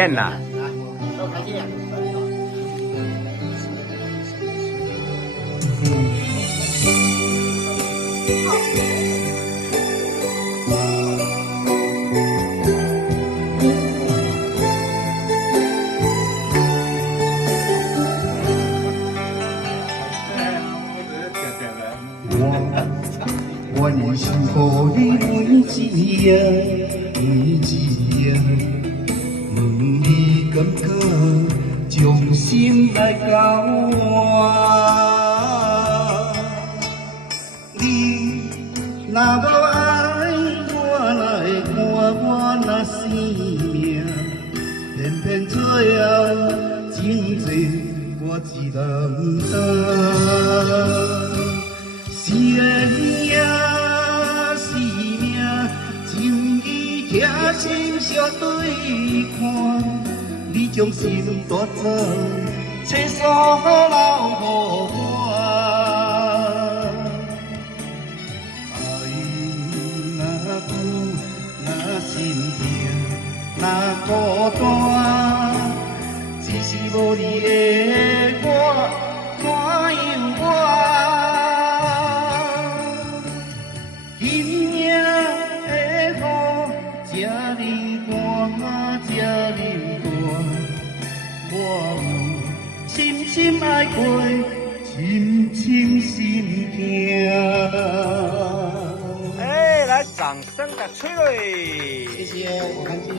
แม่นล่ะ我年幸福的每一日，问你感觉将心来交换。你若无爱我来看我那生命，偏偏最后真济我一人担。是的命，是命，情义贴心相对看，你将心大藏，切锁留予我。爱若久，若心痛，若孤单，只是无你的我，看有我。这哩寒，这哩寒，我有深深爱过，深深心痛。来，掌声的吹！谢谢，我看见。